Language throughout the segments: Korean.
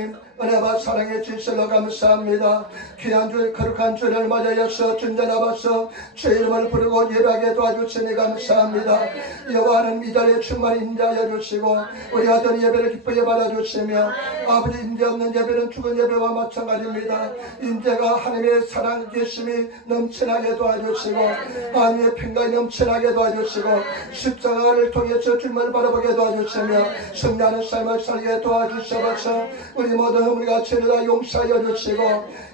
하나님 은혜와 사랑의 질서로 감사합니다. 귀한 주 거룩한 주를 맞이하여서 전전 앞에서 주의 이름을 부르고 예배하게 도와주시니 감사합니다. 여호와는 이 자리에 충만히 임재하여 주시고 우리 아들 예배를 기쁘게 받아주시며 아버지 임재 없는 예배는 죽은 예배와 마찬가지입니다. 임재가 하나님의 사랑 계심이 넘쳐나게 도와주시고 하나님의 평강이 넘쳐나게 도와주시고 십자가를 통해서 주님을 바라보게 도와주시며 승리하는 삶을 살게 도와주셔서 우리 모든 우리가 죄를 다 용서하여 주시고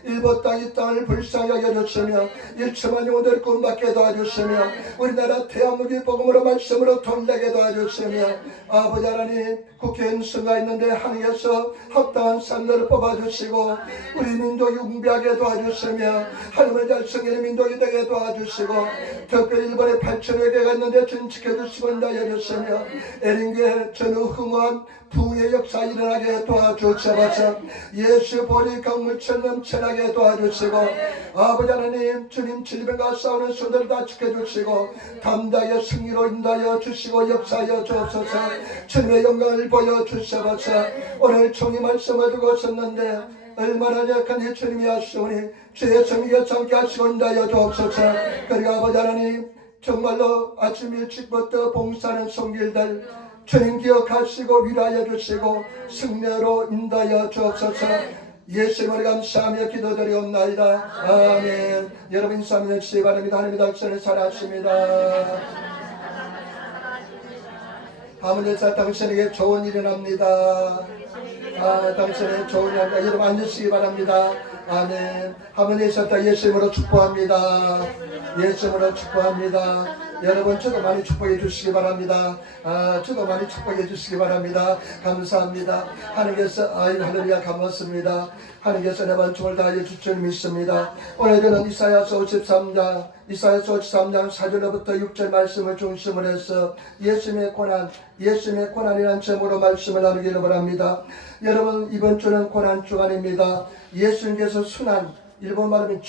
일본 땅 이 땅을 불쌍히 여겨주시며 일천만 영혼들을 구원받게 도와주시며 우리나라 대한민국의 복음으로 말씀으로 돈되게 도와주시며 아버지 하나님 국회의원 선거가 있는데 하나님께서 합당한 사람들을 뽑아주시고 우리 민족이 웅비하게 도와주시며 하나님을 잘 섬기는 민족이 되게 도와주시고 특별히 일본에 8천여 개가 있는데 주님 지켜주시고 인도해주시며 에린교회 전후흥원 부흥의 역사 일어나게 도와주셔서 예수 보리 강물처럼 넘쳐나게 도와주시고 아버지 하나님 주님 질병과 싸우는 손들을 다 지켜주시고 담대하게 승리로 인도하여 주시고 역사하여 주옵소서. 주님의 영광을 보여주셔서 오늘 총리 말씀을 두고 있었는데 얼마나 약한 이 주님이 하시오니 주의 정의가 참게 하시고 인도하여 주옵소서. 그리고 아버지 하나님 정말로 아침 일찍부터 봉사하는 손길들 주님 기억하시고 위로하여 주시고 승리로 인도하여 주옵소서. 예수님을 감사하며 기도드리옵나이다. 아멘. 여러분 인사하며 주시기 바랍니다. 하나님의 당신을 사랑하십니다. 하늘에서 당신에게 좋은 일이 납니다. 당신의 좋은 일이 납니다. 여러분 앉으시기 바랍니다. 아멘. 하늘에서 예수님으로 축복합니다. 예수님으로 축복합니다. 여러분 저도 많이 축복해 주시기 바랍니다. 저도 많이 축복해 주시기 바랍니다. 감사합니다. 하나님께서 할렐루야 감사합니다. 하나님께서 내 반충을 다하여 줄 줄 믿습니다. 오늘 저는 이사야서 53장 4절로부터 6절 말씀을 중심으로 해서 예수님의 고난이라는 제목으로 말씀을 나누기를 바랍니다. 여러분 이번 주는 고난 주간입니다. 예수님께서 순환, 일본 말하면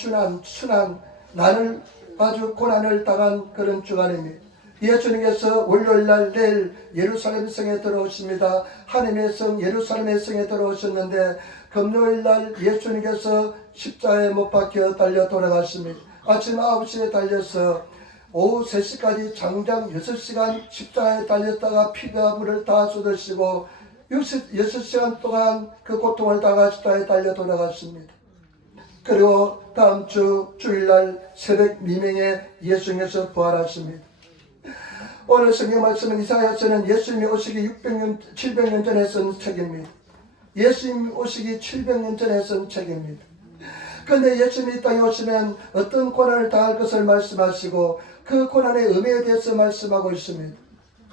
순환 나는 아주 고난을 당한 그런 주간입니다. 예수님께서 월요일날 내일 예루살렘 성에 들어오십니다. 하나님의 성 예루살렘의 성에 들어오셨는데 금요일날 예수님께서 십자가에 못 박혀 달려 돌아가십니다. 아침 9시에 달려서 오후 3시까지 장장 6시간 십자가에 달렸다가 피가 물을 다 쏟으시고 6시간 동안 그 고통을 당하 십자가에 달려 돌아갔습니다. 그리고 다음 주 주일날 새벽 미명에 예수님께서 부활하십니다. 오늘 성경 말씀은 이사야서는 예수님이 오시기 700년 전에 쓴 책입니다. 예수님 오시기 700년 전에 쓴 책입니다. 그런데 예수님이 이 땅에 오시면 어떤 고난을 당할 것을 말씀하시고 그 고난의 의미에 대해서 말씀하고 있습니다.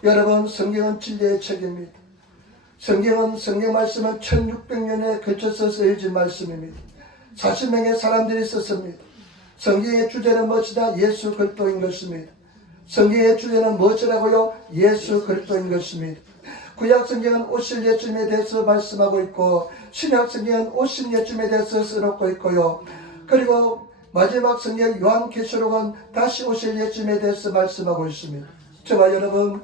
여러분 성경은 진리의 책입니다. 성경 말씀은 1600년에 걸쳐서 쓰여진 말씀입니다. 40명의 사람들이 썼습니다. 성경의 주제는 무엇이다? 예수 그리스도인 것입니다. 성경의 주제는 무엇이라고요? 예수 그리스도인 것입니다. 구약 성경은 오실 예수님에 대해서 말씀하고 있고 신약 성경은 오신 예수님에 대해서 써놓고 있고요. 그리고 마지막 성경 요한계시록은 다시 오실 예수님에 대해서 말씀하고 있습니다. 저와 여러분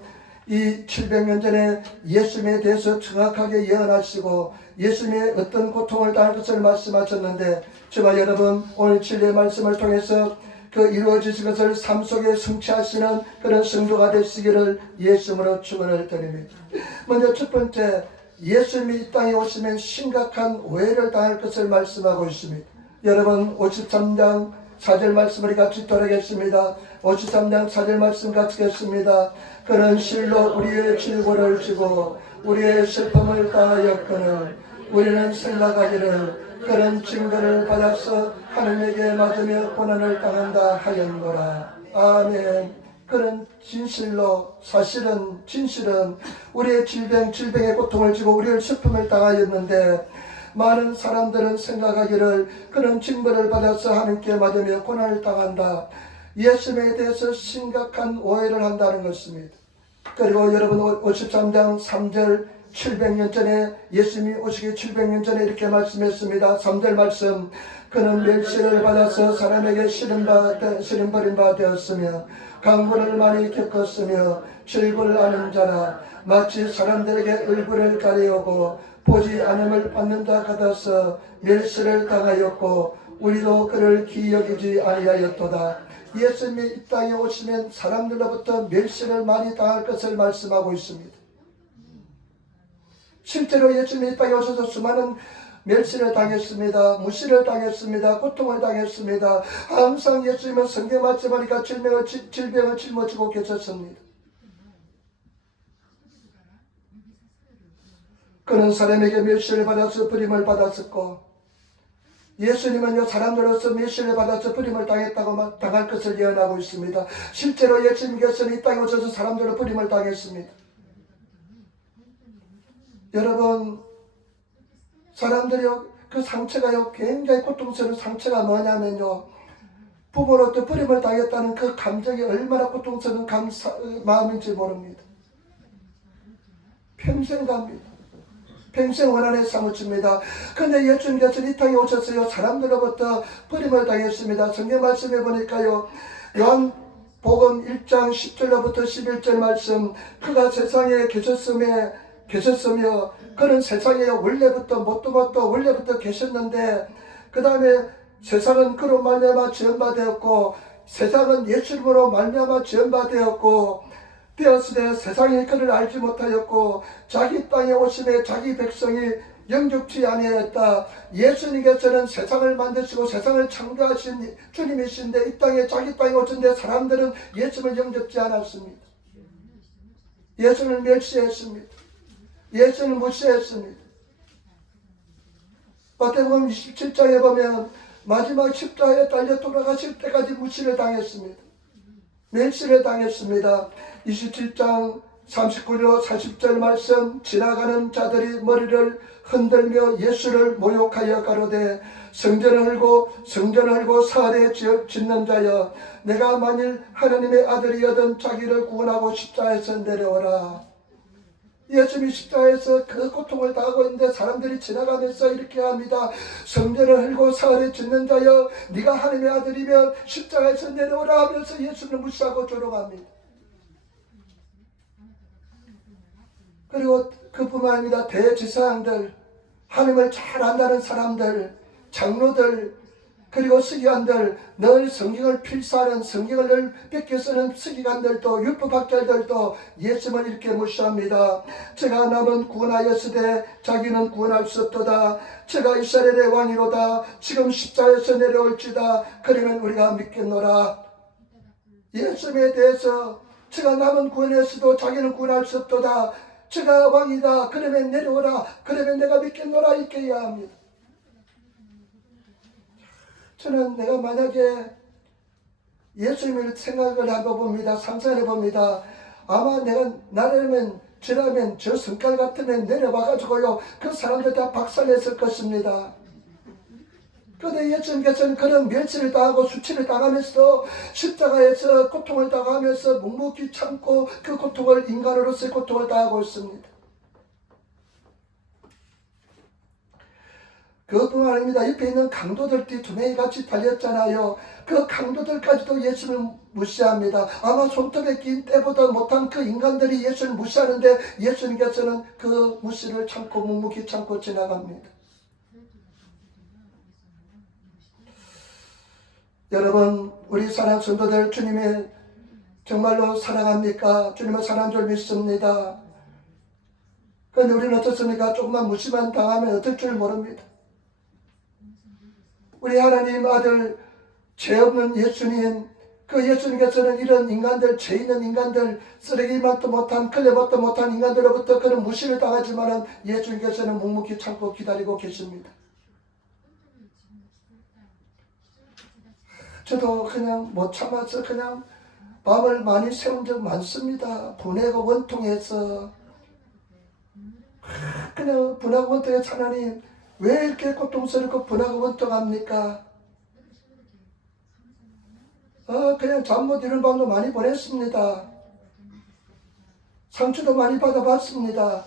이 700년 전에 예수님에 대해서 정확하게 예언하시고 예수님의 어떤 고통을 당할 것을 말씀하셨는데 저와 여러분 오늘 진리의 말씀을 통해서 그 이루어지신 것을 삶 속에 성취하시는 그런 성도가 되시기를 예수님으로 축원을 드립니다. 먼저 첫 번째 예수님이 이 땅에 오시면 심각한 오해를 당할 것을 말씀하고 있습니다. 여러분 53장 4절 말씀을 같이 돌아가겠습니다. 53장 4절 말씀 같이 읽겠습니다. 그는 실로 우리의 질고를 지고 우리의 슬픔을 당하였거늘 우리는 생각하기를 그런 증거를 받아서 하나님에게 맞으며 고난을 당한다 하였노라. 아멘. 그런 진실은 우리의 질병의 고통을 지고 우리의 슬픔을 당하였는데 많은 사람들은 생각하기를 그런 징벌을 받아서 하나님께 맞으며 고난을 당한다. 예수님에 대해서 심각한 오해를 한다는 것입니다. 그리고 여러분 53장 3절 700년 전에 예수님이 오시기 700년 전에 이렇게 말씀했습니다. 3절 말씀 그는 멸시를 받아서 사람에게 시름버린 바 되었으며 강군을 많이 겪었으며 질고를 아는 자라 마치 사람들에게 얼굴을 가리우고 보지 않음을 받는 자 같아서 멸시를 당하였고 우리도 그를 기이 여기지 아니하였도다. 예수님이 이 땅에 오시면 사람들로부터 멸시를 많이 당할 것을 말씀하고 있습니다. 실제로 예수님이 이 땅에 오셔서 수많은 멸시를 당했습니다. 무시를 당했습니다. 고통을 당했습니다. 항상 예수님은 성경 말씀하니까 질병을 짊어지고 계셨습니다. 그는 사람에게 멸시를 받아서 버림을 받았었고 예수님은요 사람들로서 멸시를 받아서 버림을 당할 것을 예언하고 있습니다. 실제로 예수님께서는 이 땅에 오셔서 사람들로 버림을 당했습니다. 여러분 사람들이요 그 상처가요 굉장히 고통스러운 상처가 뭐냐면요 부모로부터 버림을 당했다는 그 감정이 얼마나 고통스러운 마음인지 모릅니다. 평생 갑니다. 평생 원한에 사무칩니다. 그런데 예수님께서는 이 땅에 오셨어요. 사람들로부터 버림을 당했습니다. 성경 말씀해 보니까요. 요한복음 1장 10절로부터 11절 말씀 그가 세상에 계셨으며 그는 세상에 원래부터 원래부터 계셨는데 그 다음에 세상은 그로 말미암아 지음받았고 세상은 예수님으로 말미암아 지음받았고 되었으되 세상이 그를 알지 못하였고 자기 땅에 오심에 자기 백성이 영접치 아니하였다. 예수님께서는 세상을 만드시고 세상을 창조하신 주님이신데 이 땅에 자기 땅에 오셨는데 사람들은 예수님을 영접지 않았습니다. 예수님을 멸시했습니다. 예수님을 무시했습니다. 마태복음 27장에 보면 마지막 십자가에 달려 돌아가실 때까지 무시를 당했습니다. 멸시를 당했습니다. 27장 39절 40절 말씀 지나가는 자들이 머리를 흔들며 예수를 모욕하여 가로되 성전을 헐고 사흘에 짓는 자여 내가 만일 하나님의 아들이여든 자기를 구원하고 십자가에서 내려오라. 예수님이 십자가에서 그 고통을 당하고 있는데 사람들이 지나가면서 이렇게 합니다. 성전을 헐고 사흘에 짓는 자여 네가 하나님의 아들이면 십자가에서 내려오라 하면서 예수를 무시하고 조롱합니다. 그리고 그뿐만 아니라 대제사장들, 하나님을 잘 안다는 사람들, 장로들, 그리고 서기관들, 늘 성경을 필사하는 성경을 늘 뺏겨 쓰는 서기관들도 율법학자들도 예수님을 이렇게 무시합니다. 제가 남은 구원하였으되 자기는 구원할 수 없도다. 제가 이스라엘의 왕이로다. 지금 십자가에서 내려올지다. 그러면 우리가 믿겠노라. 예수님에 대해서 제가 남은 구원했어도 자기는 구원할 수 없도다. 제가 왕이다. 그러면 내려오라. 그러면 내가 믿겠노라. 이렇게 해야 합니다. 저는 내가 만약에 예수님을 생각을 하고 봅니다. 상상해 봅니다. 아마 내가 저라면 저 성깔 같으면 내려와가지고요 그 사람들 다 박살냈을 것입니다. 그런데 예수님께서는 그런 멸시를 당하고 수치를 당하면서도 십자가에서 고통을 당하면서 묵묵히 참고 그 고통을 인간으로서의 고통을 당하고 있습니다. 그것뿐만 아닙니다. 옆에 있는 강도들이 두 명이 같이 달렸잖아요. 그 강도들까지도 예수를 무시합니다. 아마 손톱에 낀 때보다 못한 그 인간들이 예수를 무시하는데 예수님께서는 그 무시를 참고 묵묵히 참고 지나갑니다. 여러분 우리 사랑 성도들 주님의 정말로 사랑합니까? 주님을 사랑한 줄 믿습니다. 그런데 우리는 어떻습니까? 조금만 무시만 당하면 어떨 줄 모릅니다. 우리 하나님 아들 죄 없는 예수님 그 예수님께서는 이런 인간들 죄 있는 인간들 쓰레기만도 못한 클레버도 못한 인간들로부터 그런 무시를 당하지만 예수님께서는 묵묵히 참고 기다리고 계십니다. 저도 그냥 못 참아서 그냥 밤을 많이 새운 적 많습니다. 분해고 원통해서 그냥 분하고 원통해서 하나님 왜 이렇게 고통스럽고 분하고 원통합니까? 그냥 잠 못 이루는 밤도 많이 보냈습니다. 상처도 많이 받아봤습니다.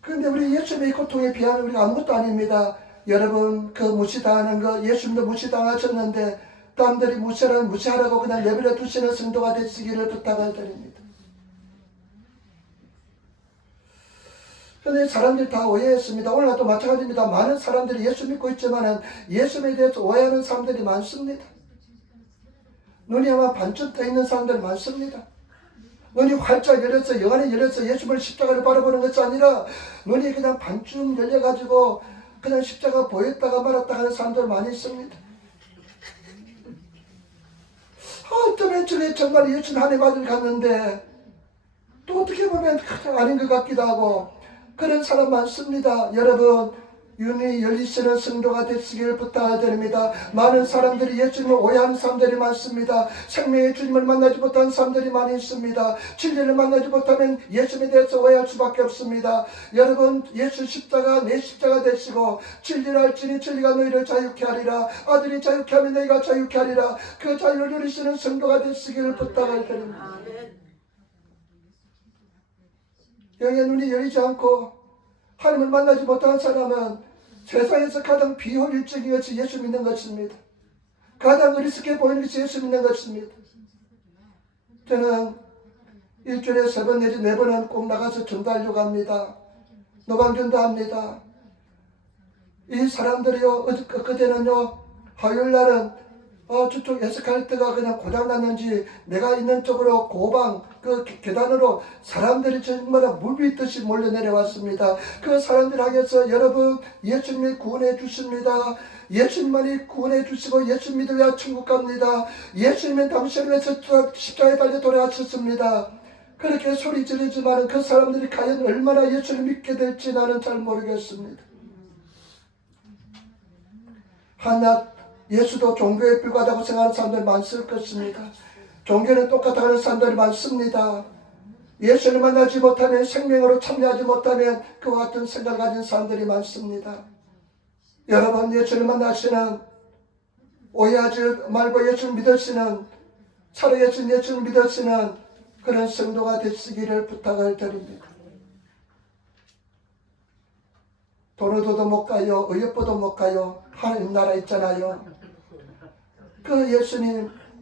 그런데 우리 예수님의 고통에 비하면 우리가 아무것도 아닙니다. 여러분 그 무시당하는 거 예수님도 무시당하셨는데 남들이 무시하라고 그냥 내버려 두시는 성도가 되시기를 부탁을 드립니다. 그런데 사람들이 다 오해했습니다. 오늘도 마찬가지입니다. 많은 사람들이 예수 믿고 있지만 예수에 대해서 오해하는 사람들이 많습니다. 눈이 아마 반쯤 떠 있는 사람들이 많습니다. 눈이 활짝 열려서 영안이 열려서 예수를 십자가를 바라보는 것이 아니라 눈이 그냥 반쯤 열려가지고 그냥 십자가 보였다가 말았다 하는 사람들 많이 있습니다. 어쩌면 저게 정말 예수 하나님 아들 같는데 또 어떻게 보면 아닌 것 같기도 하고 그런 사람 많습니다. 여러분 눈이 열리시는 성도가 되시길 부탁드립니다. 많은 사람들이 예수님을 오해하는 사람들이 많습니다. 생명의 주님을 만나지 못한 사람들이 많이 있습니다. 진리를 만나지 못하면 예수님에 대해서 오해할 수밖에 없습니다. 여러분 예수 십자가 내 십자가 되시고 진리를 알지니 진리가 너희를 자유케 하리라. 아들이 자유케 하면 너희가 자유케 하리라. 그 자유를 누리시는 성도가 되시기를 부탁을 드립니다. 영의 눈이 열리지 않고 하나님을 만나지 못한 사람은 세상에서 가장 비효율적인 것이 예수 믿는 것입니다. 가장 어리석게 보이는 것이 예수 믿는 것입니다. 저는 일주일에 3번 내지 4번은 꼭 나가서 전도하려고 합니다. 노방전도 합니다. 이 사람들이요, 그제는요, 화요일날은 저쪽 에스컬레이터가 그냥 고장났는지 내가 있는 쪽으로 고방 그 계단으로 사람들이 정말 물밀듯이 몰려 내려왔습니다. 그 사람들 향해서 여러분 예수님이 구원해 주십니다. 예수님만이 구원해 주시고 예수 믿어야 천국 갑니다. 예수님은 당신을 위해서 십자가에 달려 돌아가셨습니다. 그렇게 소리 지르지만 그 사람들이 과연 얼마나 예수를 믿게 될지 나는 잘 모르겠습니다. 한낱 예수도 종교에 불과하다고 생각하는 사람들이 많을 것입니다. 종교는 똑같다고 하는 사람들이 많습니다. 예수를 만나지 못하면 생명으로 참여하지 못하면 그와 같은 생각을 가진 사람들이 많습니다. 여러분 예수를 만나시는 오해하지 말고 예수를 믿으시는 살아계신 예수를 믿으시는 그런 성도가 되시기를 부탁을 드립니다. 도로도도 못 가요. 의협보도 못 가요. 하나님 나라 있잖아요. 그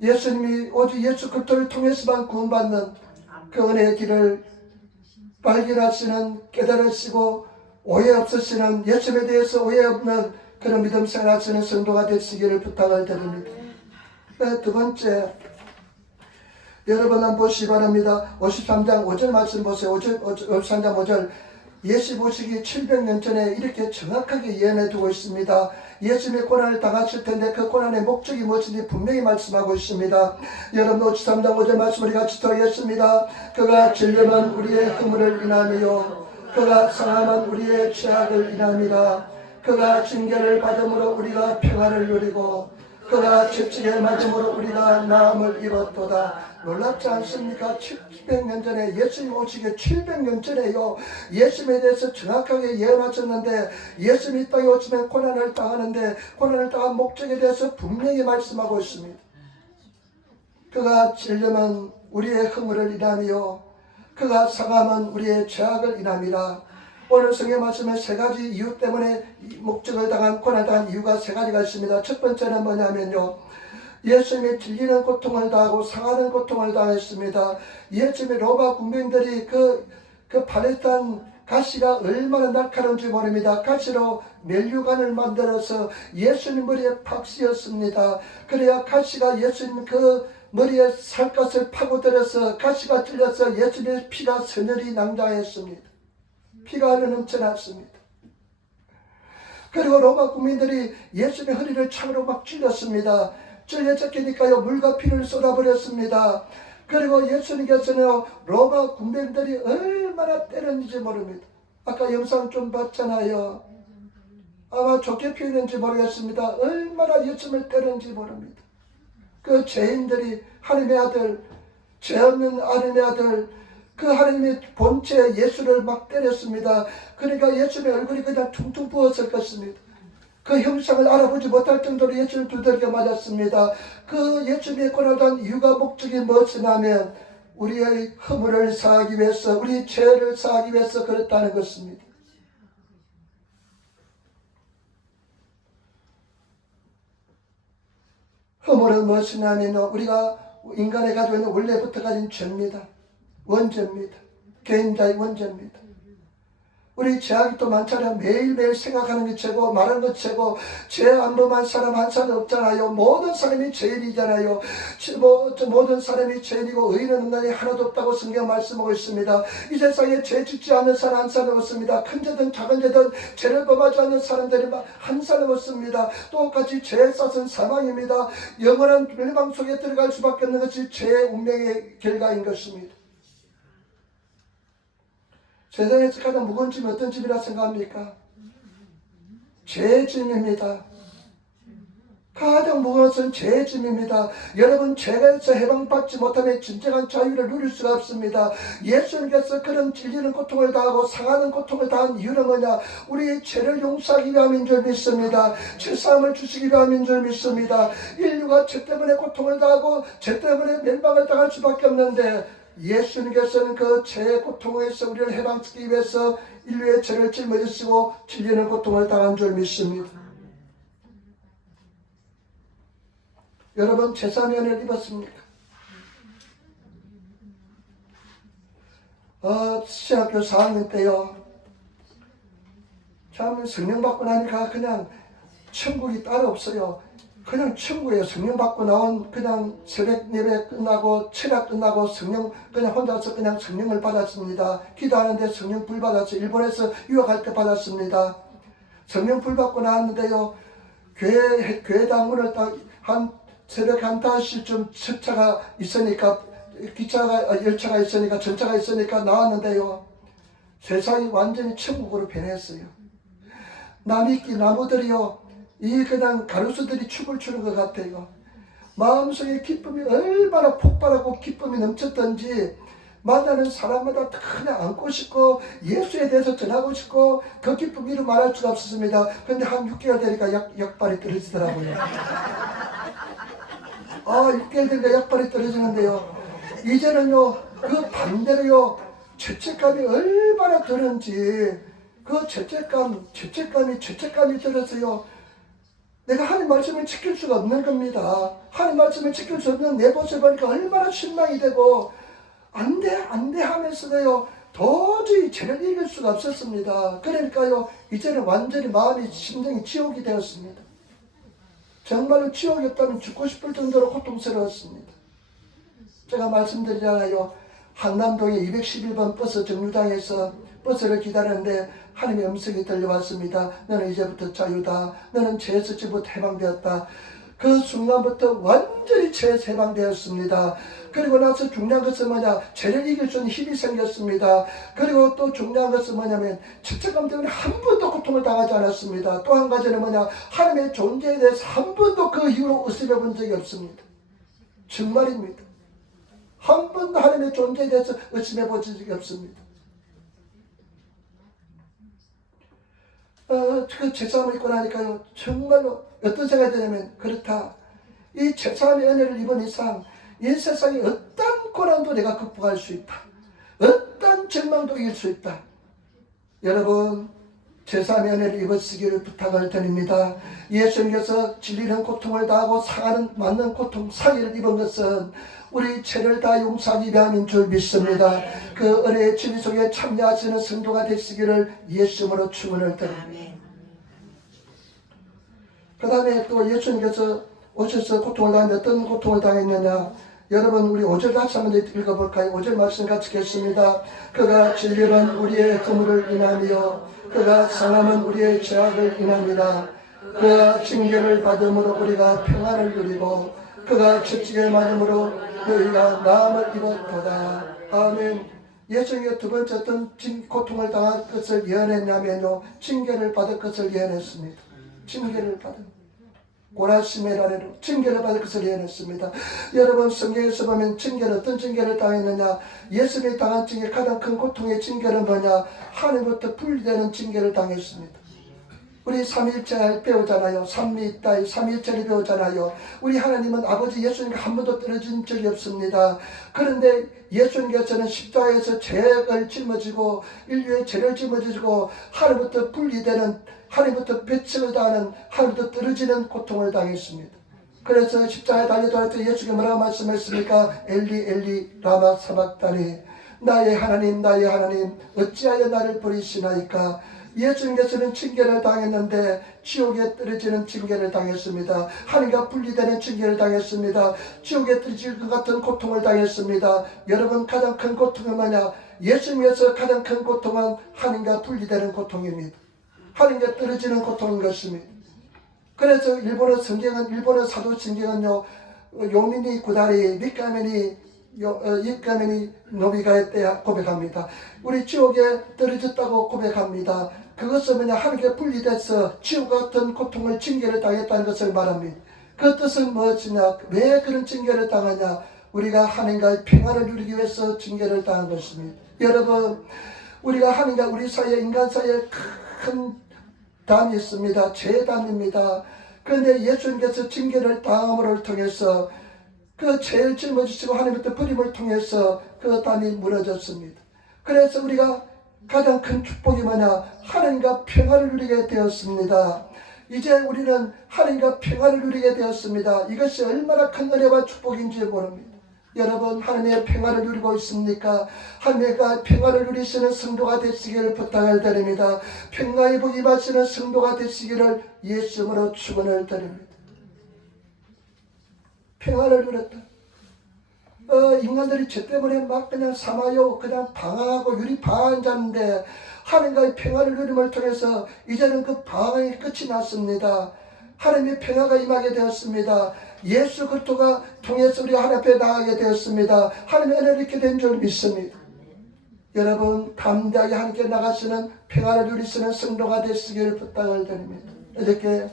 예수님이 오직 예수 그리스도를 통해서만 구원받는 그 은혜의 길을 발견하시는 깨달으시고 오해 없으시는 예수님에 대해서 오해 없는 그런 믿음 생활하시는 성도가 되시기를 부탁을 드립니다. 두 번째 여러분 한번 보시기 바랍니다. 53장 5절 말씀 보세요. 53장 5절 예수 보시기 700년 전에 이렇게 정확하게 예언해 두고 있습니다. 예수님의 고난을 당하실 텐데 그 고난의 목적이 무엇인지 분명히 말씀하고 있습니다. 여러분 53장 5절 말씀 우리 같이 드리겠습니다. 그가 질려만 우리의 허물을 인하며 그가 상함은 우리의 죄악을 인함이라. 그가 징계를 받음으로 우리가 평안을 누리고 그가 채찍에 맞음으로 우리가 나음을 입었도다. 놀랍지 않습니까? 700년 전에 예수님 오시기 700년 전에요. 예수님에 대해서 정확하게 예언하셨는데 예수님이 땅에 오시면 고난을 당하는데 고난을 당한 목적에 대해서 분명히 말씀하고 있습니다. 그가 질려면 우리의 허물을 인하며 그가 상함은 우리의 죄악을 인함이라. 오늘 성경 말씀에 3가지 이유 때문에 목적을 당한 고난을 당한 이유가 3가지가 있습니다. 첫 번째는 뭐냐면요, 예수님이 질리는 고통을 당하고 상하는 고통을 당했습니다. 예수님의 로마 군병들이 그 팔레스타인 가시가 얼마나 날카로운지 모릅니다. 가시로 멜류관을 만들어서 예수님 머리에 팍 씌었습니다. 그래야 가시가 예수님 그 머리에 살갗을 파고들어서 가시가 찔려서 예수님의 피가 서늘히 낭자했습니다. 피가 흘러 넘쳐났습니다. 그리고 로마 국민들이 예수님의 허리를 창으로 막 찔렀습니다. 찔려 쫓기니까요 물과 피를 쏟아버렸습니다. 그리고 예수님께서는 로마 군병들이 얼마나 때렸는지 모릅니다. 아까 영상 좀 봤잖아요. 아마 좋게 표현했는지 모르겠습니다. 얼마나 예수님을 때렸는지 모릅니다. 그 죄인들이 하나님의 아들, 죄 없는 하나님의 아들, 그 하나님의 본체 예수를 막 때렸습니다. 그러니까 예수님의 얼굴이 그냥 퉁퉁 부었을 것입니다. 그 형상을 알아보지 못할 정도로 예수를 두들겨 맞았습니다. 그 예수님의 고난한 이유가 목적이 무엇이냐면 우리의 허물을 사하기 위해서, 우리 죄를 사하기 위해서 그랬다는 것입니다. 허물은 무엇이냐면 우리가 인간이 가지고 있는 원래부터 가진 죄입니다. 원죄입니다. 개인자의 원죄입니다. 우리 죄악이 또 많잖아요. 매일매일 생각하는 게 죄고 말하는 것 죄고 죄 안 범한 사람 한 사람 없잖아요. 모든 사람이 죄인이잖아요. 모든 사람이 죄인이고 의인은 인간이 하나도 없다고 성경 말씀하고 있습니다. 이 세상에 죄 짓지 않는 사람 한 사람 없습니다. 큰 죄든 작은 죄든 죄를 범하지 않는 사람들이 한 사람 없습니다. 똑같이 죄에 싸서 사망입니다. 영원한 멸망 속에 들어갈 수밖에 없는 것이 죄의 운명의 결과인 것입니다. 세상에서 가장 무거운 짐이 어떤 짐이라 생각합니까? 죄의 짐입니다. 가장 무거운 것은 죄의 짐입니다. 여러분, 죄에서 해방받지 못하면 진정한 자유를 누릴 수가 없습니다. 예수님께서 그런 찔리는 고통을 당하고 상하는 고통을 당한 이유는 뭐냐? 우리의 죄를 용서하기 위함인 줄 믿습니다. 죄사함을 주시기 위함인 줄 믿습니다. 인류가 죄 때문에 고통을 당하고 죄 때문에 멸망을 당할 수밖에 없는데 예수님께서는 그 죄의 고통에서 우리를 해방시키기 위해서 인류의 죄를 짊어지시고 찔리는 고통을 당한 줄 믿습니다. 여러분, 제사면을 입었습니까? 신학교 4학년 때요. 참 성령 받고 나니까 그냥 천국이 따로 없어요. 그냥 천국이에요. 성령 받고 나온 그냥 새벽 예배 끝나고 철학 끝나고 성령 그냥 혼자서 그냥 성령을 받았습니다. 기도하는데 성령 불 받았어요. 일본에서 유학할 때 받았습니다. 성령 불 받고 나왔는데요. 교회당 문을 딱 한 새벽 한 5시쯤 열차가 있으니까 열차가 있으니까 전차가 있으니까 나왔는데요. 세상이 완전히 천국으로 변했어요. 나무끼 나무들이요. 이 그냥 가로수들이 춤을 추는 것 같아요. 마음속에 기쁨이 얼마나 폭발하고 기쁨이 넘쳤던지 만나는 사람마다 그냥 안고 싶고 예수에 대해서 전하고 싶고 그 기쁨 이루 말할 수가 없었습니다. 그런데 한 6개월 되니까 약발이 떨어지더라고요. 6개월 되니까 약발이 떨어지는데요. 이제는요 그 반대로요 죄책감이 얼마나 드는지 그 죄책감이 들어서요. 내가 하나님 말씀을 지킬 수가 없는 겁니다. 하나님 말씀을 지킬 수 없는 내 모습을 보니까 얼마나 실망이 되고 안 돼 하면서도요 도저히 죄를 이길 수가 없었습니다. 그러니까요 이제는 완전히 마음이 심정이 지옥이 되었습니다. 정말로 지옥이었다면 죽고 싶을 정도로 고통스러웠습니다. 제가 말씀드리잖아요. 한남동의 211번 버스 정류장에서 버스를 기다리는데 하나님의 음성이 들려왔습니다. 너는 이제부터 자유다. 너는 죄에서 지금부터 해방되었다. 그 순간부터 완전히 죄에서 해방되었습니다. 그리고 나서 중요한 것은 뭐냐? 죄를 이길 수 있는 힘이 생겼습니다. 그리고 또 중요한 것은 뭐냐면 죄책감 때문에 한 번도 고통을 당하지 않았습니다. 또 한 가지는 뭐냐? 하나님의 존재에 대해서 한 번도 그 이후로 의심해 본 적이 없습니다. 정말입니다. 한 번도 하나님의 존재에 대해서 의심해 본 적이 없습니다. 그 제사함을 입고 나니까요 정말로 어떤 생각이 드냐면 그렇다. 이 제사함의 은혜를 입은 이상 이 세상에 어떤 고난도 내가 극복할 수 있다. 어떤 절망도 이길 수 있다. 여러분 제사함의 은혜를 입으시기를 부탁을 드립니다. 예수님께서 진리는 고통을 다하고 상하는 맞는 고통 상해를 입은 것은 우리 죄를 다 용서하기 위함인 줄 믿습니다. 그 은혜의 진리 속에 참여하시는 성도가 되시기를 예수님으로 축원을 드립니다. 그 다음에 또 예수님께서 오셔서 고통을 당했는데 어떤 고통을 당했느냐. 여러분 우리 5절 같이 한번 읽어볼까요? 5절 말씀 같이 읽겠습니다. 그가 진리는 우리의 허물을 인하며 그가 상함은 우리의 죄악을 인합니다. 그가 징계를 받음으로 우리가 평안을 누리고 그가 채찍을 맞음으로 너희가 나음을 입었도다. 아멘. 예수님이 두 번째 어떤 고통을 당할 것을 예언했냐면요. 징계를 받을 것을 예언했습니다. 징계를 받은 고라시메라레로 징계를 받을 것을 예언했습니다. 여러분 성경에서 보면 징계는 어떤 징계를 당했느냐. 예수님이 당한 징계 가장 큰 고통의 징계는 뭐냐. 하나님부터 분리되는 징계를 당했습니다. 우리 삼위일체 배우잖아요. 삼위있다 삼위일체를 배우잖아요. 우리 하나님은 아버지 예수님과 한 번도 떨어진 적이 없습니다. 그런데 예수님께서는 십자가에서 죄를 짊어지고 인류의 죄를 짊어지고 하나님부터 분리되는 하나님부터 배척을 당하는 하나님부터 떨어지는 고통을 당했습니다. 그래서 십자가에 달려 돌아올 때 예수님이 뭐라고 말씀했습니까? 엘리 엘리 라마 사박다니 나의 하나님 나의 하나님 어찌하여 나를 버리시나이까. 예수님께서는 징계를 당했는데 지옥에 떨어지는 징계를 당했습니다. 하나님과 분리되는 징계를 당했습니다. 지옥에 떨어질 것 같은 고통을 당했습니다. 여러분, 가장 큰 고통은 뭐냐? 예수님께서 가장 큰 고통은 하나님과 분리되는 고통입니다. 하나님과 떨어지는 고통인 것입니다. 그래서 일본어 성경은, 일본어 사도성경은요, 요미니 구다리 밑가면이 노비가에 때 고백합니다. 우리 지옥에 떨어졌다고 고백합니다. 그것은 뭐냐? 하나님께 분리돼서 지옥 같은 고통을, 징계를 당했다는 것을 말합니다. 그 뜻은 무엇이냐? 왜 그런 징계를 당하냐? 우리가 하나님과의 평화를 누리기 위해서 징계를 당한 것입니다. 여러분, 우리가 하나님과 우리 사이에, 인간 사이에 큰 담이 있습니다. 죄의 담입니다. 그런데 예수님께서 징계를 당함을 통해서 그 죄를 짊어지시고 하나님부터 버림을 통해서 그 담이 무너졌습니다. 그래서 우리가 가장 큰 축복이 뭐냐? 하나님과 평화를 누리게 되었습니다. 이제 우리는 하나님과 평화를 누리게 되었습니다. 이것이 얼마나 큰 은혜와 축복인지 모릅니다. 여러분, 하나님의 평화를 누리고 있습니까? 하나님과 평화를 누리시는 성도가 되시기를 부탁을 드립니다. 평화의 복이 받으시는 성도가 되시기를 예수님으로 축원을 드립니다. 평화를 누렸다. 인간들이 죄 때문에 막 그냥 사마요, 그냥 방황하고 유리 방황자인데 하나님과의 평화를 누림을 통해서 이제는 그 방황이 끝이 났습니다. 하나님의 평화가 임하게 되었습니다. 예수 그리스도가 통해서 우리가 하나님 앞에 나가게 되었습니다. 하나님의 은혜를 입게 된 줄 믿습니다. 여러분, 담대하게 하나님께 나가시는 평화를 누리시는 성도가 되시기를 부탁을 드립니다. 이렇게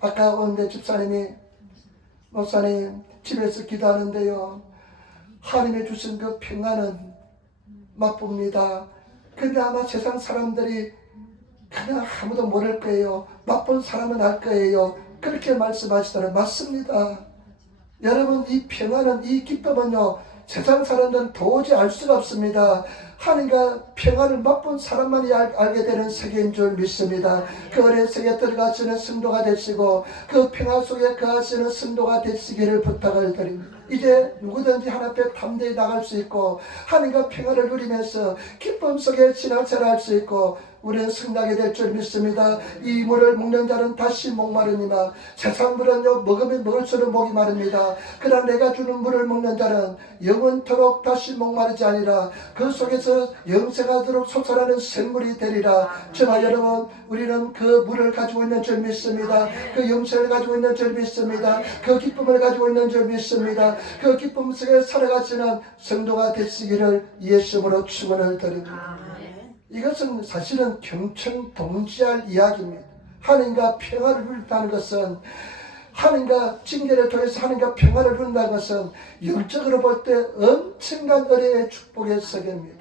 아까 오는데 집사님이, 목사님 집에서 기도하는데요, 하나님이 주신 그 평안은 맛봅니다. 근데 아마 세상 사람들이 그냥 아무도 모를 거예요. 맛본 사람은 알 거예요. 그렇게 말씀하시더라고요. 맞습니다. 여러분, 이 평안은, 이 기쁨은요, 세상 사람들은 도저히 알 수가 없습니다. 하나님과 평안을 맛본 사람만이 알게 되는 세계인 줄 믿습니다. 그 은혜 속에 들어가시는 성도가 되시고 그 평화 속에 거하시는 성도가 되시기를 부탁을 드립니다. 이제 누구든지 하나님 앞에 담대히 나갈 수 있고 하나님과 평화를 누리면서 기쁨 속에 신앙생활할 수 있고 우리는 승리하게 될 줄 믿습니다. 이 물을 먹는 자는 다시 목마르니라. 세상 물은요, 먹으면 먹을수록 목이 마릅니다. 그러나 내가 주는 물을 먹는 자는 영원토록 다시 목마르지 아니라 그 속에서 영생하도록 솟아나는 생물이 되리라. 저와 여러분, 우리는 그 물을 가지고 있는 줄 믿습니다. 그 영생을 가지고 있는 줄 믿습니다. 그 기쁨을 가지고 있는 줄 믿습니다. 그 기쁨 속에 살아가시는 성도가 되시기를 예수님으로 축원을 드립니다. 이것은 사실은 경청동지할 이야기입니다. 하나님과 평화를 누린다는 것은, 하나님과 징계를 통해서 하나님과 평화를 누린다는 것은 영적으로 볼 때 엄청난 은혜의 축복의 세계입니다.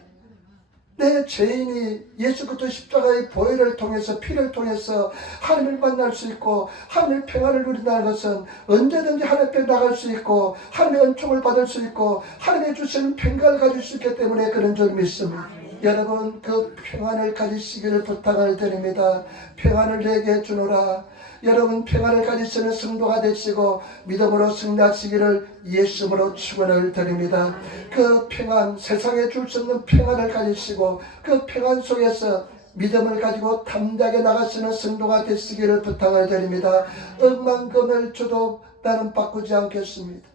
내 죄인이 예수 그리스도 십자가의 보혈을 통해서, 피를 통해서 하나님을 만날 수 있고 하나님의 평화를 누린다는 것은 언제든지 하나님 앞에 나갈 수 있고 하나님의 은총을 받을 수 있고 하나님의 주시는 평강을 가질 수 있기 때문에 그런 줄 믿습니다. 여러분, 그 평안을 가지시기를 부탁을 드립니다. 평안을 내게 주노라. 여러분, 평안을 가지시는 성도가 되시고 믿음으로 승리하시기를 예수님으로 축원을 드립니다. 그 평안, 세상에 줄 수 없는 평안을 가지시고 그 평안 속에서 믿음을 가지고 담대하게 나가시는 성도가 되시기를 부탁을 드립니다. 억만금을 줘도 나는 바꾸지 않겠습니다.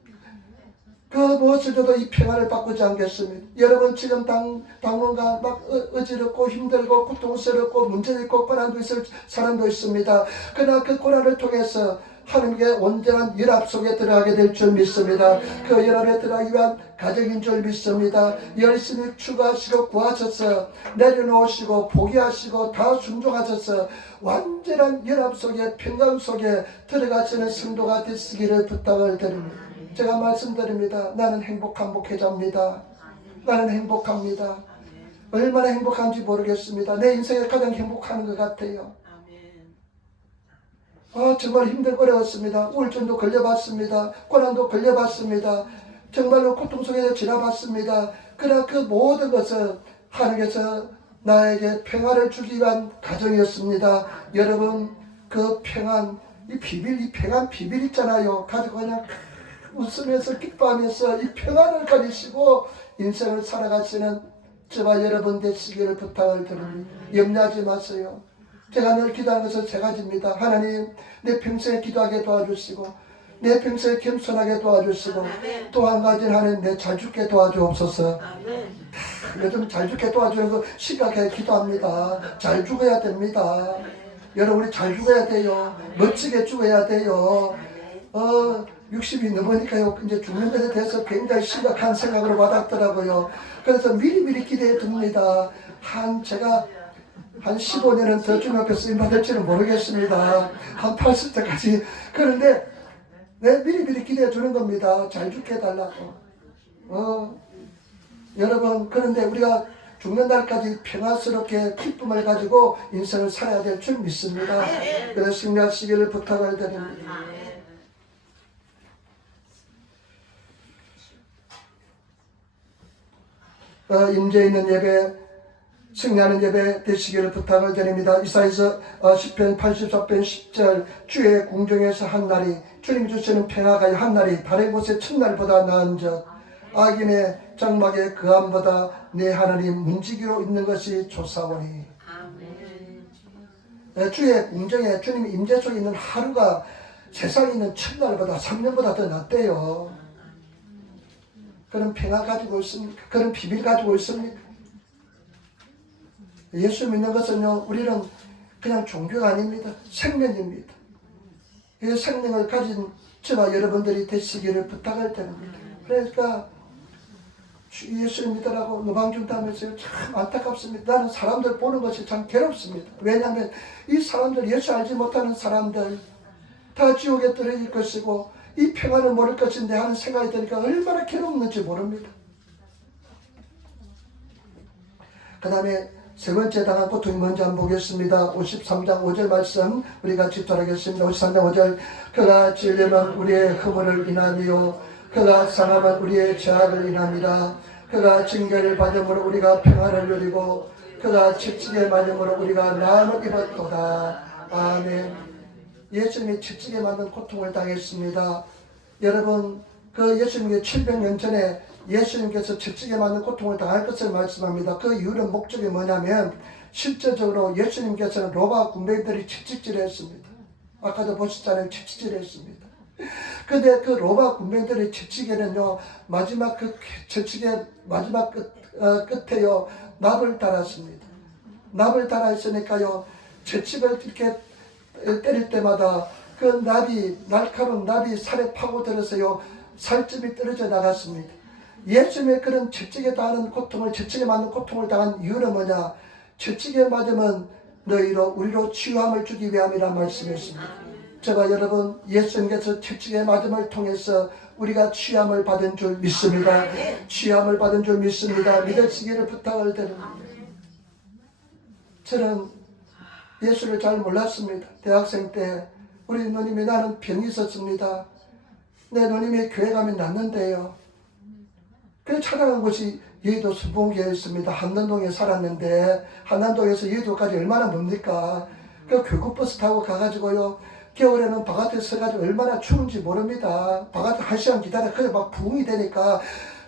그 무엇을 줘도 이 평안을 바꾸지 않겠습니다. 여러분, 지금 당분간 막 어지럽고 힘들고 고통스럽고 문제도 있고 고난도 있을 사람도 있습니다. 그러나 그 고난을 통해서 하나님께 온전한 연합 속에 들어가게 될 줄 믿습니다. 그 연합에 들어가기 위한 가정인 줄 믿습니다. 열심히 추구하시고 구하셔서 내려놓으시고 포기하시고 다 순종하셔서 완전한 연합 속에, 평강 속에 들어가시는 성도가 되시기를 부탁을 드립니다. 제가 말씀드립니다. 나는 행복한 목회자입니다. 나는 행복합니다. 얼마나 행복한지 모르겠습니다. 내 인생에 가장 행복한 것 같아요. 정말 힘들고 어려웠습니다. 우울증도 걸려봤습니다. 고난도 걸려봤습니다. 정말로 고통 속에서 지나봤습니다. 그러나 그 모든 것은 하나님께서 나에게 평안을 주기 위한 가정이었습니다. 여러분, 그 평안, 이 평안 비밀 있잖아요. 가지고 그냥 웃으면서 기뻐하면서 이 평안을 가지시고 인생을 살아가시는 저와 여러분 되시기를 부탁을 드립니다. 염려하지 마세요. 제가 늘 기도하는 것은 세 가지입니다. 하나님, 내 평생에 기도하게 도와주시고, 내 평생에 겸손하게 도와주시고, 또 한 가지는 하나님 내 잘 죽게 도와주옵소서. 요즘 잘 죽게 도와주는 거 심각하게 기도합니다. 잘 죽어야 됩니다. 여러분, 우리 잘 죽어야 돼요. 멋지게 죽어야 돼요. 60이 넘으니까요, 이제 죽는 것에 대해서 굉장히 심각한 생각으로 와닿더라고요. 그래서 미리미리 기대해 둡니다. 제가 한 15년은 더 중학교 쓰임 받을지는 모르겠습니다. 한 80대까지. 그런데 미리미리 기대해 주는 겁니다. 잘 죽게 해달라고. 여러분, 그런데 우리가 죽는 날까지 평화스럽게 기쁨을 가지고 인생을 살아야 될 줄 믿습니다. 그래서 승리하시기를 부탁을 드립니다. 임재 있는 예배, 승리하는 예배 되시기를 부탁을 드립니다. 이사야서 10편 84편 10절 주의 궁정에서 한 날이 주님 주시는 평화가 한 날이 다른 곳의 첫날보다 나은즉 악인의 장막의 그함보다 내 하나님 문지기로 있는 것이 좋사오니. 주의 궁정에 주님 임재 속에 있는 하루가 세상에 있는 첫날보다 3년보다 더 낫대요. 그런 평화 가지고 있습니까? 그런 비밀 가지고 있습니까? 예수 믿는 것은요, 우리는 그냥 종교가 아닙니다. 생명입니다. 이 생명을 가진 저와 여러분들이 되시기를 부탁을 드립니다. 그러니까 예수 믿으라고 노방 준다면서요, 참 안타깝습니다. 나는 사람들 보는 것이 참 괴롭습니다. 왜냐하면 이 사람들, 예수 알지 못하는 사람들 다 지옥에 떨어질 것이고 이 평화를 모를 것인데 하는 생각이 드니까 얼마나 괴롭는지 모릅니다. 그 다음에 세 번째 당한 고통이 뭔지 한번 보겠습니다. 53장 5절 말씀 우리 같이 따라하겠습니다. 53장 5절 그가 찔림은 우리의 허물을 인하며 그가 상함은 우리의 죄악을 인함이라. 그가 징계를 받음으로 우리가 평화를 누리고 그가 채찍에 맞음으로 우리가 나음을 입었도다. 아멘. 예수님이 채찍에 맞는 고통을 당했습니다. 여러분, 그 예수님이 700년 전에 예수님께서 채찍에 맞는 고통을 당할 것을 말씀합니다. 그 이유는 목적이 뭐냐면 실제적으로 예수님께서는 로마 군병들이 채찍질을 했습니다. 아까도 보셨잖아요. 채찍질을 했습니다. 근데 그 로마 군병들의 채찍에는요, 마지막 그 채찍의 마지막 끝에요, 납을 달았습니다. 납을 달아있으니까요, 채찍을 이렇게 때릴 때마다 그 날카로운 납이 살에 파고들어서요, 살점이 떨어져 나갔습니다. 예수님의 그런 채찍에 당하는 고통을, 채찍에 맞는 고통을 당한 이유는 뭐냐? 채찍에 맞으면 너희로 우리로 치유함을 주기 위함이라 말씀했습니다. 제가 여러분, 예수님께서 채찍에 맞음을 통해서 우리가 치유함을 받은 줄 믿습니다. 치유함을 받은 줄 믿습니다. 믿으시기를 부탁을 드립니다. 저는 예수를 잘 몰랐습니다. 대학생 때 우리 누님이, 나는 병이 있었습니다. 내 누님이 교회 가면 낫는데요. 그래서 찾아간 곳이 여의도 수봉교회였습니다. 한남동에 살았는데 한남동에서 여의도까지 얼마나 멉니까? 그 교국버스 타고 가가지고요, 겨울에는 바깥에 서가지고 얼마나 추운지 모릅니다. 바깥에 1시간 기다려 그래 막 부흥이 되니까,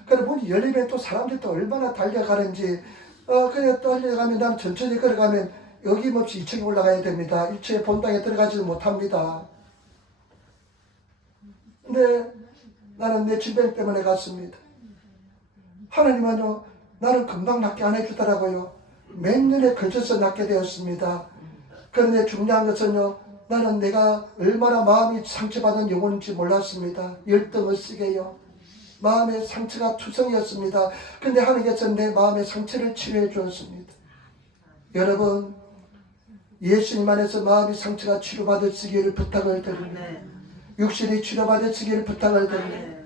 그래 문이 열리면 또 사람들이 또 얼마나 달려가는지, 그래 달려가면 난 천천히 걸어가면 어김없이 2층에 올라가야 됩니다. 1층에 본당에 들어가지도 못합니다. 근데 나는 내 질병 때문에 갔습니다. 하나님은요, 나를 금방 낫게 안 해주더라고요. 몇 년에 걸쳐서 낫게 되었습니다. 그런데 중요한 것은요, 나는 내가 얼마나 마음이 상처받은 영혼인지 몰랐습니다. 열등의식이에요. 마음의 상처가 투성이었습니다. 근데 하나님께서 내 마음의 상처를 치료해 주었습니다. 여러분, 예수님 안에서 마음의 상처가 치료받으시기를 부탁을 드립니다. 육신이 치료받으시기를 부탁을 드립니다.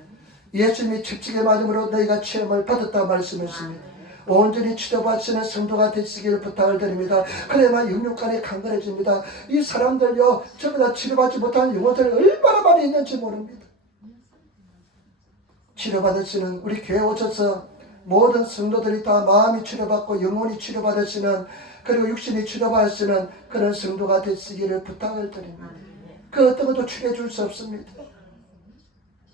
예수님이 채찍에 맞음으로 너희가 체험을 받았다고 말씀했습니다. 온전히 치료받으시는 성도가 되시기를 부탁을 드립니다. 그래야만 영육간에 강건해집니다. 이 사람들요, 저보다 치료받지 못하는 영혼들이 얼마나 많이 있는지 모릅니다. 치료받으시는, 우리 교회 오셔서 모든 성도들이 다 마음이 치료받고 영혼이 치료받으시는, 그리고 육신이 치료받으시는 그런 성도가 되시기를 부탁을 드립니다. 그 어떤 것도 치료해 줄 수 없습니다.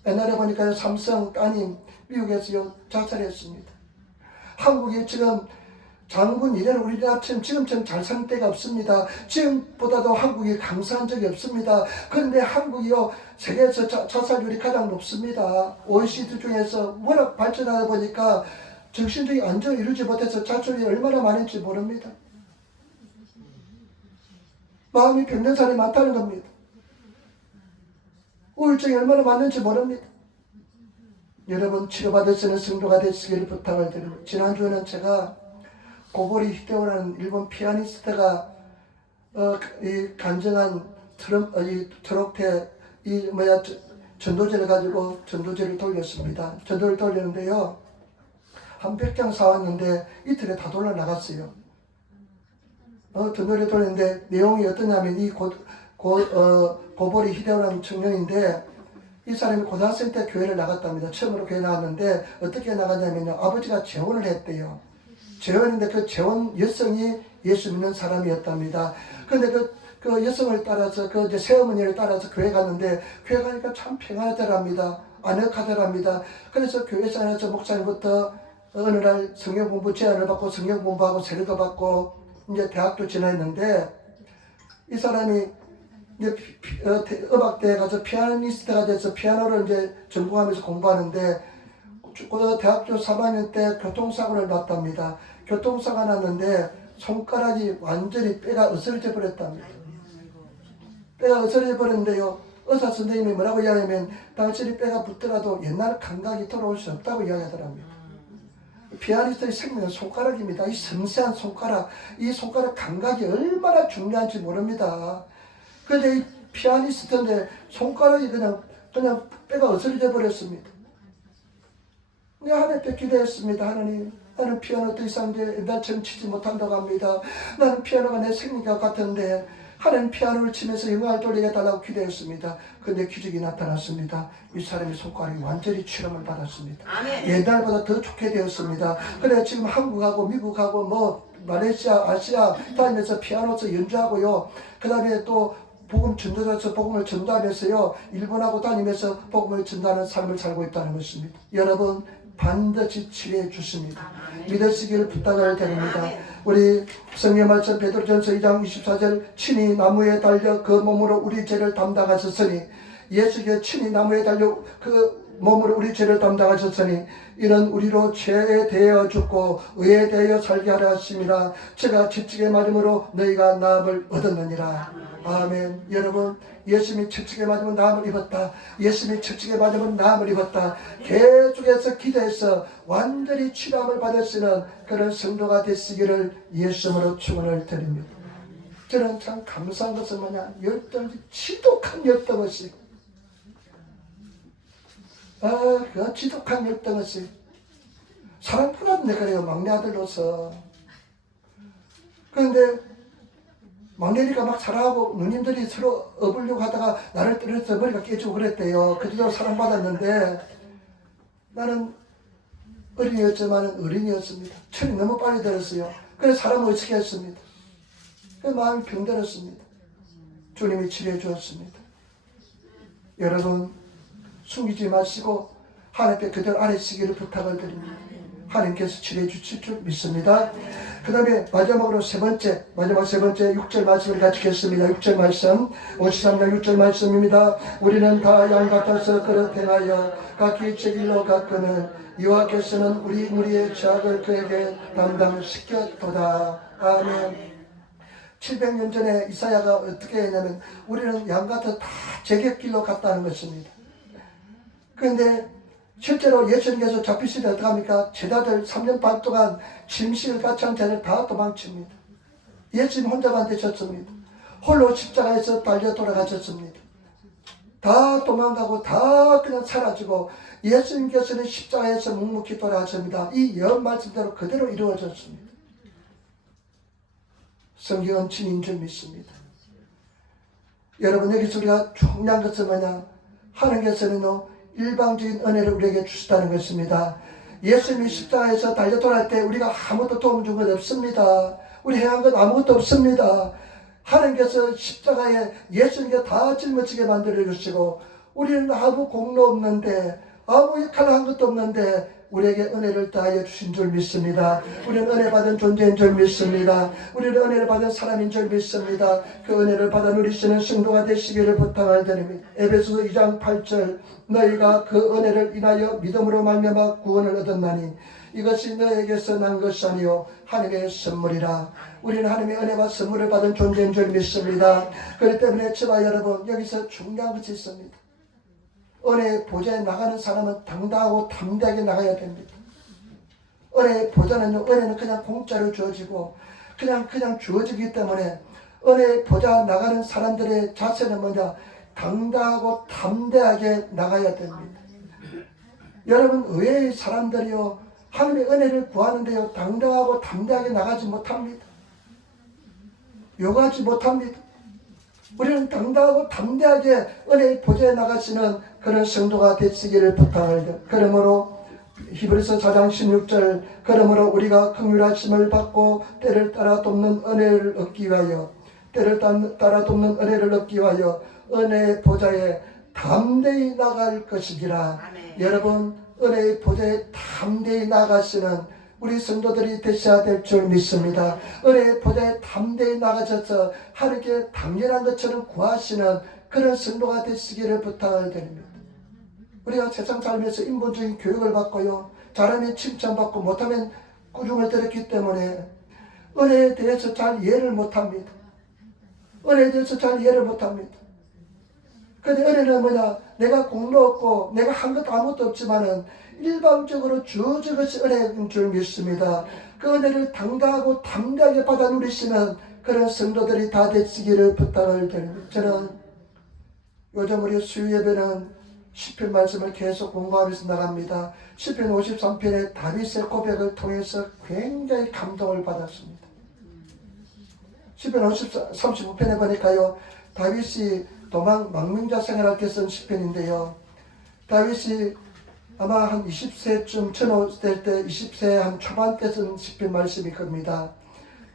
옛날에 보니까 삼성 따님 미국에서 자살했습니다. 한국이 지금 장군 이래로 우리나라처럼 지금처럼 잘 사는 때가 없습니다. 지금보다도 한국이 강성한 적이 없습니다. 그런데 한국이요 세계에서 자살률이 가장 높습니다. OECD 중에서 워낙 발전하다 보니까 정신적인 안정을 이루지 못해서 자살이 얼마나 많은지 모릅니다. 마음이 병든 사람이 많다는 겁니다. 우울증이 얼마나 많은지 모릅니다. 여러분 치료받을 수 있는 성도가 되시기를 부탁을 드립니다. 지난주에는 제가 고보리 히데오라는 일본 피아니스트가 이 간증한 트로트의 전도제를 가지고 전도제를 돌렸습니다. 전도를 돌렸는데요. 한 100장 사왔는데 이틀에 다 돌려 나갔어요. 전도를 돌렸는데 내용이 어떠냐면 이 고보리 히데오라는 청년인데 이 사람이 고등학생 때 교회를 나갔답니다. 처음으로 교회 나갔는데 어떻게 나갔냐면요. 아버지가 재혼을 했대요. 재혼인데 그 재혼 여성이 예수 믿는 사람이었답니다. 그런데 그 여성을 따라서 이제 새어머니를 따라서 교회 갔는데 교회 가니까 참 평안하더랍니다. 아늑하더랍니다. 그래서 교회에서 목사님부터 어느 날 성경 공부 제안을 받고 성경 공부하고 세례도 받고 이제 대학도 지나했는데 이 사람이 이제 음악대에 가서 피아니스트가 돼서 피아노를 이제 전공하면서 공부하는데 대학교 3학년 때 교통사고를 났답니다. 교통사고가 났는데 손가락이 완전히 뼈가 으스러져 버렸답니다. 뼈가 으스러져 버렸는데요. 의사 선생님이 뭐라고 이야기하면 당신이 뼈가 붙더라도 옛날 감각이 돌아올 수 없다고 이야기하더랍니다. 피아니스트의 생명은 손가락입니다. 이 섬세한 손가락, 이 손가락 감각이 얼마나 중요한지 모릅니다. 그런데 이 피아니스트인데 손가락이 그냥 뼈가 으스러져 버렸습니다. 하나님께 기도했습니다. 하나님, 나는 피아노 더 이상 옛날처럼 치지 못한다고 합니다. 나는 피아노가 내 생명과 같은데 하나님 피아노를 치면서 영광을 돌리게 달라고 기도했습니다. 그런데 기적이 나타났습니다. 이 사람의 손가락이 완전히 치료를 받았습니다. 아멘. 옛날보다 더 좋게 되었습니다. 그래 지금 한국하고 미국하고 말레이시아, 아시아 다니면서 피아노에서 연주하고요. 그 다음에 또 복음 전도자로서 복음을 전도하면서요. 일본하고 다니면서 복음을 전도하는 삶을 살고 있다는 것입니다. 여러분 반드시 치료해 주십니다. 믿으시기를 부탁을 드립니다. 우리 성경 말씀 베드로전서 2장 24절 친히 나무에 달려 그 몸으로 우리 죄를 담당하셨으니 예수께서 친히 나무에 달려 그 몸으로 우리 죄를 담당하셨으니 이는 우리로 죄에 대하여 죽고 의에 대하여 살게 하려 하심이라. 제가 채찍에 맞음으로 너희가 나음을 얻었느니라. 아멘. 여러분 예수님이 채찍에 맞으면 나음을 입었다. 예수님이 채찍에 맞으면 나음을 입었다. 계속해서 기도해서 완전히 치료함을 받을 수 있는 그런 성도가 되시기를 예수님으로 축원을 드립니다. 저는 참 감사한 것은 뭐냐, 열등이 지독한 열등의식. 그 지독한 열등의식. 사랑받았는데 그래요, 막내 아들로서. 그런데 막내니까 막 사랑하고 누님들이 서로 업으려고 하다가 나를 때려서 머리가 깨지고 그랬대요. 그래도 사랑받았는데 나는 어린이였지만 어린이였습니다. 철이 너무 빨리 들었어요. 그래서 사람을 어떻게 했습니다. 그 마음이 병들었습니다. 주님이 치료해 주었습니다. 여러분 숨기지 마시고 하나님께 그대로 안으시기를 부탁을 드립니다. 하나님께서 치료해 주실 줄 믿습니다. 그 다음에 마지막으로 세 번째 6절 말씀을 같이 읽겠습니다. 6절 말씀 53장 6절 말씀입니다. 우리는 다 양 같아서 그릇 행하여 각기 제 길로 갔거늘 여호와께서는 우리 무리의 죄악을 그에게 담당시켰도다. 아멘. 700년 전에 이사야가 어떻게 했냐면 우리는 양 같아 다 제객길로 갔다는 것입니다. 그런데 실제로 예수님께서 잡히실 때 어떻게 합니까? 제자들 3년 반 동안 짐승을 같이 한 자를 다 도망칩니다. 예수님 혼자만 되셨습니다. 홀로 십자가에서 달려 돌아가셨습니다. 다 도망가고 다 그냥 사라지고 예수님께서는 십자가에서 묵묵히 돌아가셨습니다. 이 예언 말씀대로 그대로 이루어졌습니다. 성경은 진인 줄 믿습니다. 여러분 여기서 우리가 중요한 것은 뭐냐? 하나님께서는 일방적인 은혜를 우리에게 주시다는 것입니다. 예수님이 십자가에서 달려 돌아갈 때 우리가 아무것도 도움 준 것 없습니다. 우리 행한 것 아무것도 없습니다. 하나님께서 십자가에 예수님께 다 짊어지게 만들어 주시고 우리는 아무 공로 없는데 아무 역할을 한 것도 없는데 우리에게 은혜를 다하여 주신 줄 믿습니다. 우리는 은혜 받은 존재인 줄 믿습니다. 우리는 은혜를 받은 사람인 줄 믿습니다. 그 은혜를 받아 누리시는 성도가 되시기를 부탁을 드립니다. 에베소서 2장 8절 너희가 그 은혜를 인하여 믿음으로 말미암아 구원을 얻었나니 이것이 너에게서 난 것이 아니요 하나님의 선물이라. 우리는 하나님의 은혜와 선물을 받은 존재인 줄 믿습니다. 그렇기 때문에 저와 여러분 여기서 중요한 것이 있습니다. 은혜의 보좌에 나가는 사람은 당당하고 담대하게 나가야 됩니다. 은혜의 보좌는요, 은혜는 그냥 공짜로 주어지고 그냥 주어지기 때문에 은혜의 보좌에 나가는 사람들의 자세는 뭐냐? 당당하고 담대하게 나가야 됩니다. 여러분 의외의 사람들이요 하나님의 은혜를 구하는데요 당당하고 담대하게 나가지 못합니다. 요구하지 못합니다. 우리는 당당하고 담대하게 은혜의 보좌에 나가시는 그런 성도가 되시기를 부탁합니다. 그러므로 히브리서 4장 16절 그러므로 우리가 긍휼하심을 받고 때를 따라 돕는 은혜를 얻기 위하여 은혜의 보좌에 담대히 나갈 것이니라. 여러분 은혜의 보좌에 담대히 나가시는 우리 성도들이 되셔야 될 줄 믿습니다. 은혜의 보좌에 담대히 나가셔서 하나님께 당연한 것처럼 구하시는 그런 성도가 되시기를 부탁을 드립니다. 우리가 세상 살면서 인본적인 교육을 받고요 잘하면 칭찬받고 못하면 꾸중을 들었기 때문에 은혜에 대해서 잘 이해를 못합니다. 은혜에 대해서 잘 이해를 못합니다. 근데 은혜는 뭐냐? 내가 공로 없고 내가 한 것도 아무것도 없지만은 일방적으로 주어진 것이 은혜인 줄 믿습니다. 그 은혜를 당당하고 담대하게 받아 누리시는 그런 성도들이 다 되시기를 부탁을 드립니다. 저는 요즘 우리 수요 예배는 시편 말씀을 계속 공부하면서 나갑니다. 시편 53편의 다윗의 고백을 통해서 굉장히 감동을 받았습니다. 시편 35편에 보니까요 다윗이 망명자 생활할 때 쓴 시편인데요. 다윗이 아마 한 20세쯤 전후될 때 20세 한 초반 때 쓴 시편 말씀일 겁니다.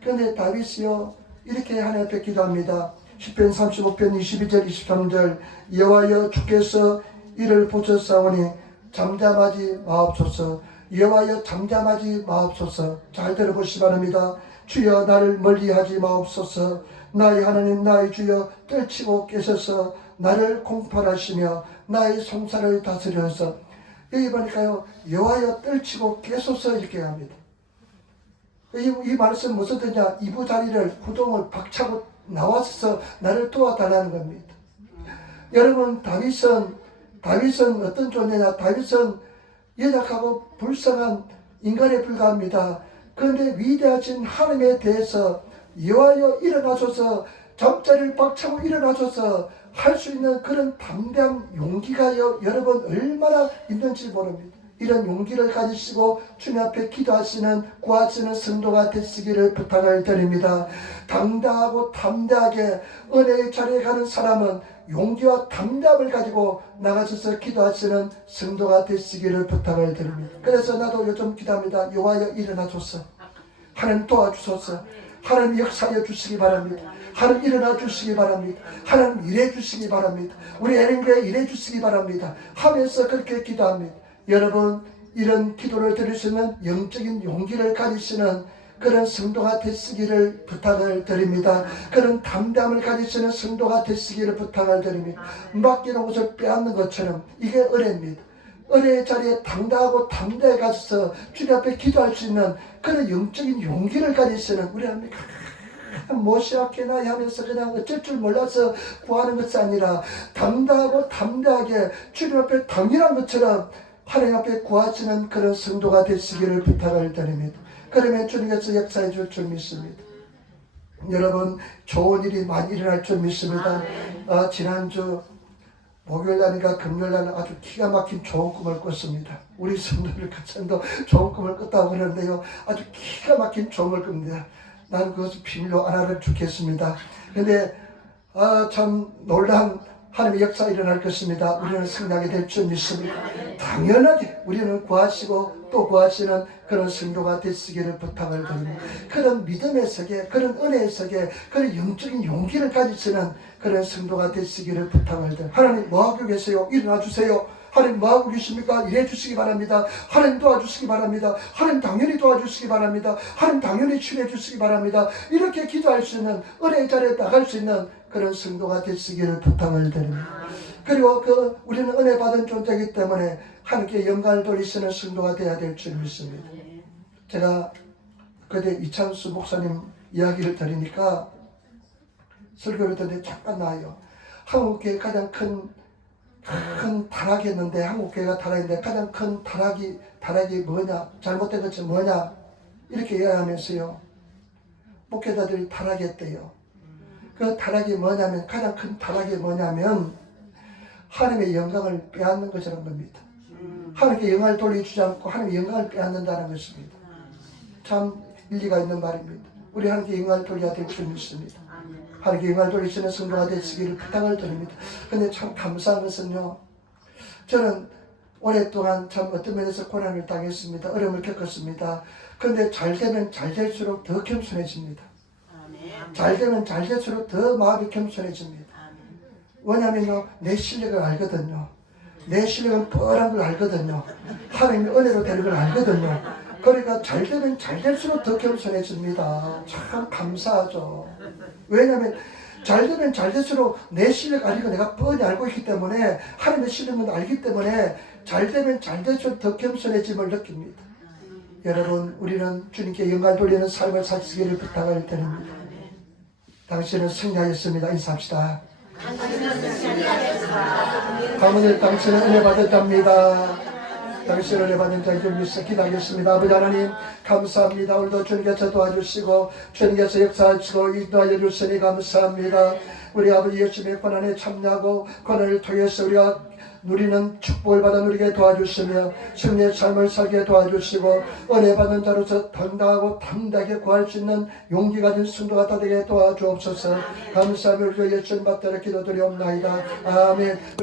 그런데 다윗이요 이렇게 하나님 앞에 기도합니다. 시편 35편 22절 23절 여호와여 주께서 이를 보셨사오니 잠잠하지 마옵소서. 여호와여 잠잠하지 마옵소서. 잘 들어보시기 바랍니다. 주여 나를 멀리하지 마옵소서. 나의 하나님 나의 주여 떨치고 계셔서 나를 공팔하시며 나의 송사를 다스려서. 여기 보니까요 여호와여 떨치고 계소서 이렇게 합니다. 이 말씀 무슨 뜻이냐? 이부자리를 구동을 박차고 나와서 나를 도와달라는 겁니다. 여러분 다윗은 어떤 존재냐? 다윗은 연약하고 불쌍한 인간에 불과합니다. 그런데 위대하신 하나님에 대해서 여호와여 일어나셔서 잠자리를 박차고 일어나셔서 할 수 있는 그런 담대한 용기가 여러분 얼마나 있는지 모릅니다. 이런 용기를 가지시고 주님 앞에 기도하시는 구하시는 성도가 되시기를 부탁을 드립니다. 당당하고 담대하게 은혜의 자리에 가는 사람은 용기와 담담을 가지고 나가셔서 기도하시는 성도가 되시기를 부탁을 드립니다. 그래서 나도 요즘 기도합니다. 여호와여 일어나소서. 하나님 도와주소서. 하나님 역사하여 주시기 바랍니다. 하나님 일어나 주시기 바랍니다. 하나님 일해 주시기 바랍니다. 우리 애령교회 일해 주시기 바랍니다. 하면서 그렇게 기도합니다. 여러분 이런 기도를 들으시는 영적인 용기를 가지시는 그런 성도가 되시기를 부탁을 드립니다. 그런 담담을 가지시는 성도가 되시기를 부탁을 드립니다. 맡기는 것을 빼앗는 것처럼 이게 은혜입니다. 은혜의 자리에 당당하고 담대해 가셔서 주님 앞에 기도할 수 있는 그런 영적인 용기를 가지시는 우리 하나님 모시아케나 하면서 그냥 어쩔 줄 몰라서 구하는 것이 아니라 당당하고 담대하게 주님 앞에 당연한 것처럼 하나님 앞에 구하시는 그런 성도가 되시기를 부탁을 드립니다. 그러면 주님께서 역사해 줄 줄 믿습니다. 여러분 좋은 일이 많이 일어날 줄 믿습니다. 지난주 목요일날인가 금요일날 아주 기가 막힌 좋은 꿈을 꿨습니다. 우리 성도들 같이도 좋은 꿈을 꿨다고 그러는데요. 아주 기가 막힌 좋은 꿈을 꿉니다. 나는 그것을 비밀로 안 알아듣겠습니다. 근데 참 놀라운 하나님의 역사가 일어날 것입니다. 우리는 승리하게 될 줄 믿습니다. 당연하게 우리는 구하시고 또 구하시는 그런 성도가 되시기를 부탁을 드립니다. 그런 믿음의 세계, 그런 은혜의 세계, 그런 영적인 용기를 가지시는 그런 성도가 되시기를 부탁을 드립니다. 하나님 뭐하고 계세요? 일어나 주세요. 하나님 뭐하고 계십니까? 일해 주시기 바랍니다. 하나님 도와주시기 바랍니다. 하나님 당연히 도와주시기 바랍니다. 하나님 당연히 치료해 주시기 바랍니다. 이렇게 기도할 수 있는 은혜의 자리에 나갈 수 있는 그런 성도가 되시기를 부탁을 드립니다. 그리고 우리는 은혜 받은 존재이기 때문에 하나님께 영광을 돌리시는 성도가 되어야 될 줄 믿습니다. 제가 그때 이창수 목사님 이야기를 들으니까 설교를 듣는데 잠깐 나와요. 한국교회 가장 큰 타락이었는데, 한국교회가 타락인데 가장 큰 타락이 뭐냐, 잘못된 것이 뭐냐, 이렇게 이야기하면서요, 목회자들이 타락했대요. 그 타락이 뭐냐면, 가장 큰 타락이 뭐냐면 하나님의 영광을 빼앗는 것이라는 겁니다. 하나님께 영광을 돌려주지 않고 하나님의 영광을 빼앗는다는 것입니다. 참 일리가 있는 말입니다. 우리 하나님께 영광을 돌려야 될 줄 믿습니다. 하나님께 영광을 돌리시는 성도가 되시기를 부탁을 드립니다. 근데 참 감사한 것은요, 저는 오랫동안 참 어떤 면에서 고난을 당했습니다. 어려움을 겪었습니다. 그런데 잘 되면 잘 될수록 더 겸손해집니다. 잘 되면 잘 될수록 더 마음이 겸손해집니다. 왜냐면요, 내 실력을 알거든요. 내 실력은 뻔한 걸 알거든요. 하나님의 은혜로 되는 걸 알거든요. 그러니까 잘 되면 잘 될수록 더 겸손해집니다. 참 감사하죠. 왜냐하면 잘 되면 잘 될수록 내 실력 아니고 내가 뻔히 알고 있기 때문에, 하나님의 실력은 알기 때문에 잘 되면 잘 될수록 더 겸손해짐을 느낍니다. 여러분, 우리는 주님께 영광을 돌리는 삶을 사시기를 부탁을 드립니다. 당신은 승리하였습니다. 인사합시다. 아버지, 당신은 은혜 받았답니다. 당신은 은혜 받은 자를 위해서 기도하겠습니다. 아버지 하나님, 감사합니다. 오늘도 주님께서 도와주시고 주님께서 역사하시고 인도하여 주시니 감사합니다. 우리 아버지 예수님의 고난에 참여하고 고난을 통해서 우리가 누리는 축복을 받아 누리게 도와주시며 승리의 삶을 살게 도와주시고 은혜 받는 자로서 당당하고 담대하게 구할 수 있는 용기 가진 성도가 다 되게 도와주옵소서. 감사하며 우리 예수님 받들어 기도드리옵나이다. 아멘.